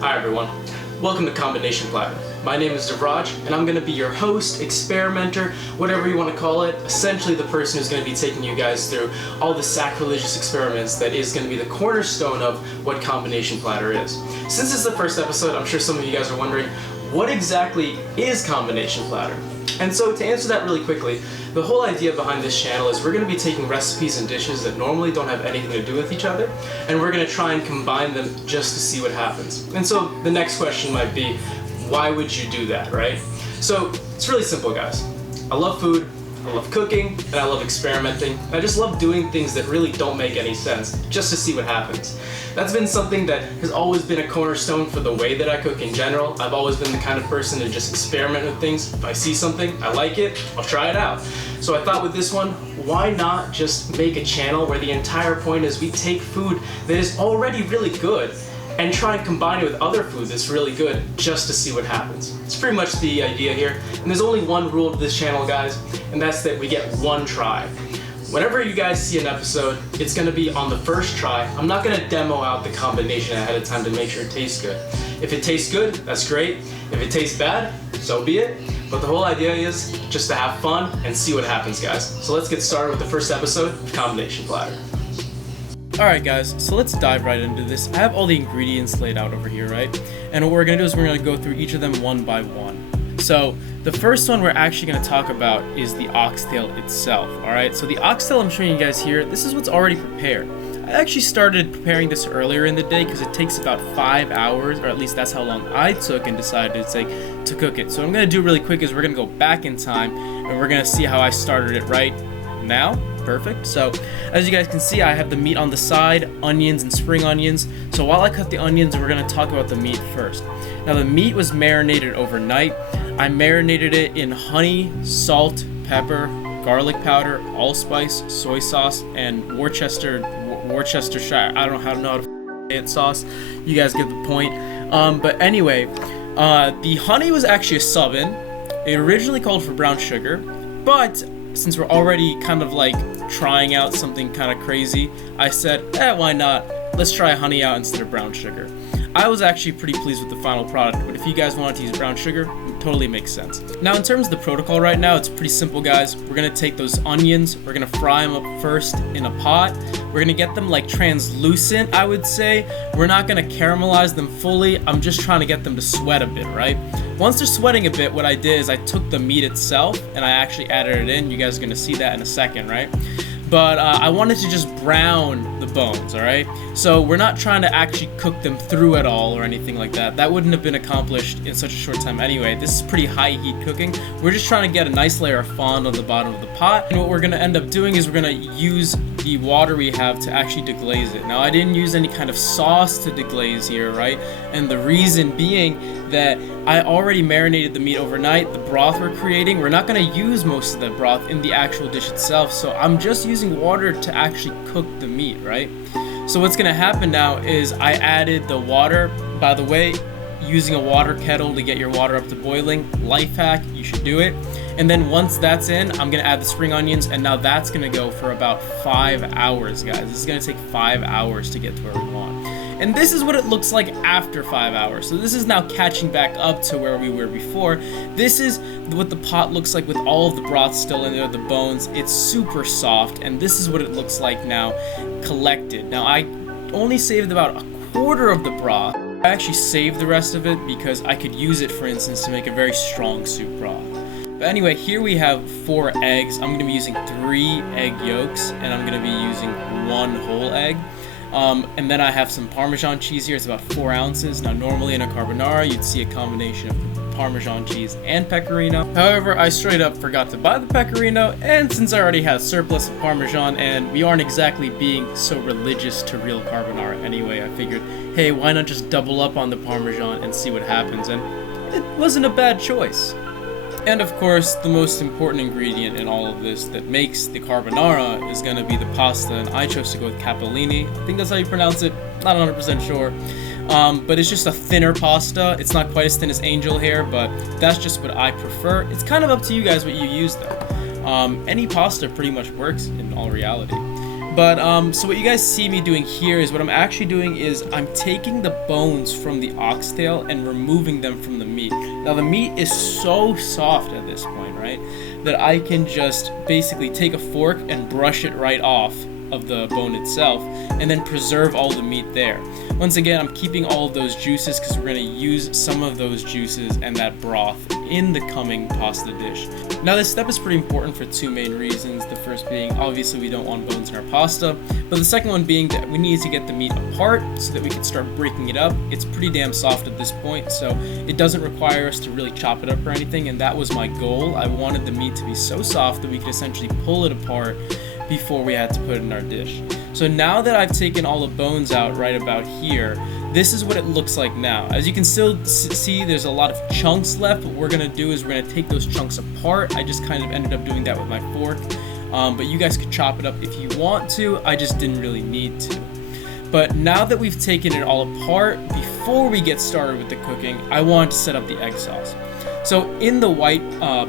Hi everyone, welcome to Combination Platter. My name is Devraj, and I'm going to be your host, experimenter, whatever you want to call it, essentially the person who's going to be taking you guys through all the sacrilegious experiments that is going to be the cornerstone of what Combination Platter is. Since it's the first episode, I'm sure some of you guys are wondering, what exactly is Combination Platter? And so to answer that really quickly, the whole idea behind this channel is we're going to be taking recipes and dishes that normally don't have anything to do with each other, and we're going to try and combine them just to see what happens. And so the next question might be, why would you do that, right? So it's really simple, guys. I love food, I love cooking, and I love experimenting. I just love doing things that really don't make any sense, just to see what happens. That's been something that has always been a cornerstone for the way that I cook in general. I've always been the kind of person to just experiment with things. If I see something, I like it, I'll try it out. So I thought with this one, why not just make a channel where the entire point is we take food that is already really good and try and combine it with other food that's really good just to see what happens. It's pretty much the idea here. And there's only one rule to this channel, guys, and that's that we get one try. Whenever you guys see an episode, it's gonna be on the first try. I'm not gonna demo out the combination ahead of time to make sure it tastes good. If it tastes good, that's great. If it tastes bad, so be it. But the whole idea is just to have fun and see what happens, guys. So let's get started with the first episode of Combination Platter. Alright guys, so let's dive right into this. I have all the ingredients laid out over here, right? And what we're going to do is we're going to go through each of them one by one. So the first one we're actually going to talk about is the oxtail itself, alright? So the oxtail I'm showing you guys here, this is what's already prepared. I actually started preparing this earlier in the day because it takes about 5 hours, or at least that's how long I took and decided to cook it. So what I'm going to do really quick is we're going to go back in time and we're going to see how I started it right now. Perfect. So as you guys can see, I have the meat on the side, onions and spring onions. So while I cut the onions, we're going to talk about the meat first. Now the meat was marinated overnight. I marinated it in honey, salt, pepper, garlic powder, allspice, soy sauce, and Worcestershire. I don't know how to say it sauce. You guys get the point. But anyway, the honey was actually a sub-in. It originally called for brown sugar, but since we're already kind of like trying out something kind of crazy, I said, why not? Let's try honey out instead of brown sugar. I was actually pretty pleased with the final product, but if you guys wanted to use brown sugar, it totally makes sense. Now in terms of the protocol right now, it's pretty simple, guys. We're going to take those onions, we're going to fry them up first in a pot. We're going to get them like translucent, I would say. We're not going to caramelize them fully. I'm just trying to get them to sweat a bit, right? Once they're sweating a bit, what I did is I took the meat itself and I actually added it in. You guys are going to see that in a second, right? But I wanted to just brown the bones, alright? So we're not trying to actually cook them through at all or anything like that. That wouldn't have been accomplished in such a short time anyway. This is pretty high heat cooking. We're just trying to get a nice layer of fond on the bottom of the pot. And what we're going to end up doing is we're going to use the water we have to actually deglaze it. Now I didn't use any kind of sauce to deglaze here, right? And the reason being that I already marinated the meat overnight. The broth we're creating, we're not going to use most of the broth in the actual dish itself, so I'm just using water to actually cook the meat, right? So what's going to happen now is I added the water. By the way, using a water kettle to get your water up to boiling, life hack, you should do it. And then once that's in, I'm going to add the spring onions, and now that's going to go for about 5 hours, guys. This is going to take 5 hours to get to where we want. And this is what it looks like after 5 hours. So this is now catching back up to where we were before. This is what the pot looks like with all of the broth still in there, the bones. It's super soft, and this is what it looks like now collected. Now I only saved about a quarter of the broth. I actually saved the rest of it because I could use it, for instance, to make a very strong soup broth. But anyway, here we have 4 eggs. I'm going to be using 3 egg yolks, and I'm going to be using 1 whole egg. And then I have some Parmesan cheese here. It's about 4 ounces. Now normally in a carbonara you'd see a combination of Parmesan cheese and pecorino. However, I straight up forgot to buy the pecorino, and since I already had a surplus of Parmesan and we aren't exactly being so religious to real carbonara anyway, I figured, hey, why not just double up on the Parmesan and see what happens, and it wasn't a bad choice. And of course, the most important ingredient in all of this that makes the carbonara is going to be the pasta, and I chose to go with capellini. I think that's how you pronounce it, not 100% sure. But it's just a thinner pasta. It's not quite as thin as angel hair, but that's just what I prefer. It's kind of up to you guys what you use though. Any pasta pretty much works in all reality. But so what you guys see me doing here is what I'm actually doing is I'm taking the bones from the oxtail and removing them from the meat. Now the meat is so soft at this point, right, that I can just basically take a fork and brush it right off of the bone itself and then preserve all the meat there. Once again, I'm keeping all of those juices because we're going to use some of those juices and that broth in the coming pasta dish. Now this step is pretty important for two main reasons. The first being obviously we don't want bones in our pasta, but the second one being that we need to get the meat apart so that we can start breaking it up. It's pretty damn soft at this point, so it doesn't require us to really chop it up or anything, and that was my goal. I wanted the meat to be so soft that we could essentially pull it apart before we had to put it in our dish. So now that I've taken all the bones out right about here, this is what it looks like now. As you can still see, there's a lot of chunks left. What we're gonna do is we're gonna take those chunks apart. I just kind of ended up doing that with my fork, but you guys could chop it up if you want to. I just didn't really need to. But now that we've taken it all apart, before we get started with the cooking, I wanted to set up the egg sauce. So in the white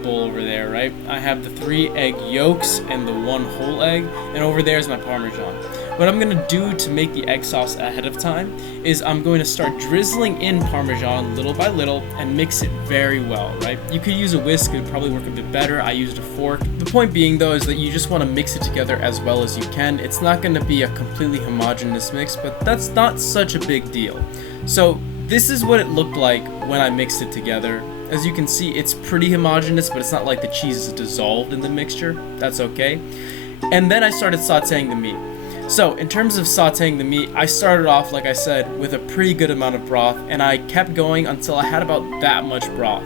bowl over there, right, I have the 3 egg yolks and the 1 whole egg, and over there is my Parmesan. What I'm gonna do to make the egg sauce ahead of time is I'm going to start drizzling in Parmesan little by little and mix it very well, right? You could use a whisk, it would probably work a bit better. I used a fork. The point being though is that you just wanna mix it together as well as you can. It's not gonna be a completely homogeneous mix, but that's not such a big deal. So this is what it looked like when I mixed it together. As you can see, it's pretty homogeneous, but it's not like the cheese is dissolved in the mixture. That's okay. And then I started sauteing the meat. So in terms of sauteing the meat, I started off, like I said, with a pretty good amount of broth, and I kept going until I had about that much broth.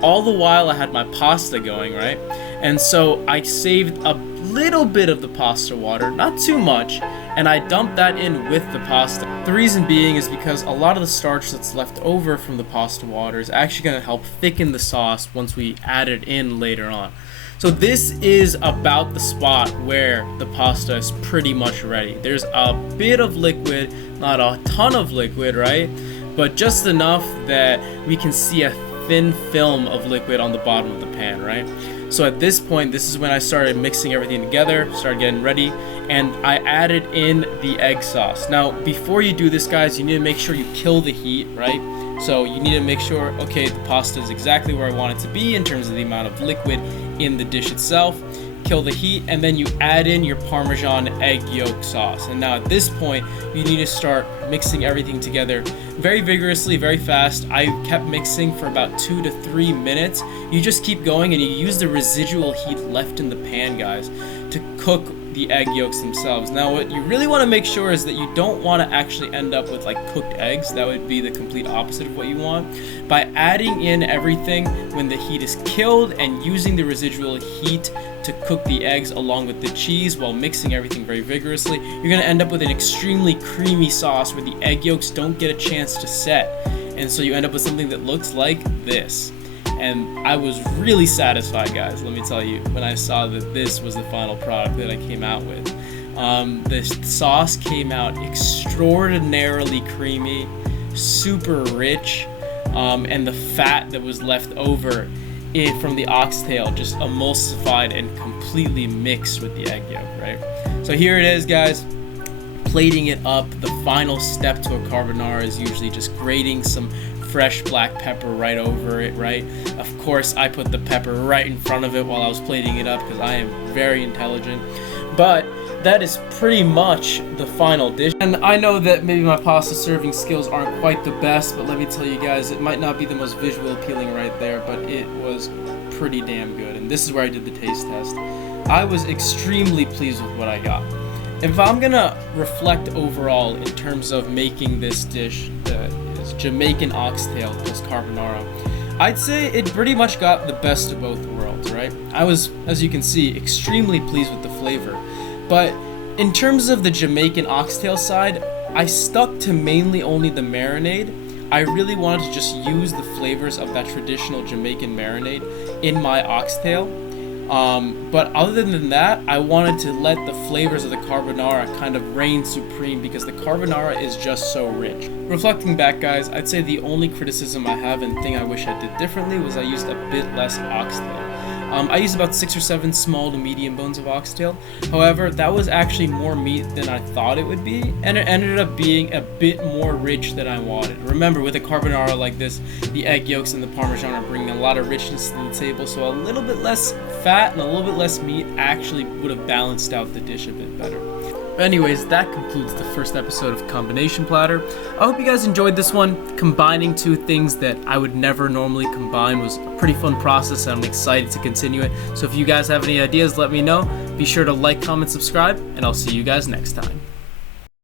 All the while I had my pasta going, right? And so I saved a little bit of the pasta water, not too much, and I dumped that in with the pasta. The reason being is because a lot of the starch that's left over from the pasta water is actually going to help thicken the sauce once we add it in later on. So this is about the spot where the pasta is pretty much ready. There's a bit of liquid, not a ton of liquid, right? But just enough that we can see a thin film of liquid on the bottom of the pan, right? So at this point, this is when I started mixing everything together, started getting ready, and I added in the egg sauce. Now, before you do this, guys, you need to make sure you kill the heat, right? So you need to make sure, okay, the pasta is exactly where I want it to be in terms of the amount of liquid in the dish itself. Kill the heat, and then you add in your Parmesan egg yolk sauce. And now at this point, you need to start mixing everything together very vigorously, very fast. I kept mixing for about 2 to 3 minutes. You just keep going, and you use the residual heat left in the pan, guys, to cook the egg yolks themselves. Now what you really want to make sure is that you don't want to actually end up with like cooked eggs. That would be the complete opposite of what you want. By adding in everything when the heat is killed and using the residual heat to cook the eggs along with the cheese while mixing everything very vigorously, you're going to end up with an extremely creamy sauce where the egg yolks don't get a chance to set, and so you end up with something that looks like this. And I was really satisfied, guys, let me tell you, when I saw that this was the final product that I came out with. The sauce came out extraordinarily creamy, super rich, and the fat that was left over from the oxtail just emulsified and completely mixed with the egg yolk, right? So here it is, guys. Plating it up. The final step to a carbonara is usually just grating some fresh black pepper right over it, right? Of course, I put the pepper right in front of it while I was plating it up because I am very intelligent. But that is pretty much the final dish. And I know that maybe my pasta serving skills aren't quite the best, but let me tell you guys, it might not be the most visual appealing right there, but it was pretty damn good. And this is where I did the taste test. I was extremely pleased with what I got. If I'm gonna reflect overall in terms of making this dish, Jamaican Oxtail plus Carbonara, I'd say it pretty much got the best of both worlds, right? I was, as you can see, extremely pleased with the flavor. But in terms of the Jamaican Oxtail side, I stuck to mainly only the marinade. I really wanted to just use the flavors of that traditional Jamaican marinade in my oxtail. But other than that, I wanted to let the flavors of the carbonara kind of reign supreme because the carbonara is just so rich. Reflecting back, guys, I'd say the only criticism I have and thing I wish I did differently was I used a bit less oxtail. I used about 6 or 7 small to medium bones of oxtail. However, that was actually more meat than I thought it would be, and it ended up being a bit more rich than I wanted. Remember, with a carbonara like this, the egg yolks and the parmesan are bringing a lot of richness to the table, so a little bit less fat and a little bit less meat actually would have balanced out the dish a bit better. But anyways, that concludes the first episode of Combination Platter. I hope you guys enjoyed this one. Combining two things that I would never normally combine was a pretty fun process, and I'm excited to continue it. So if you guys have any ideas, let me know. Be sure to like, comment, subscribe, and I'll see you guys next time.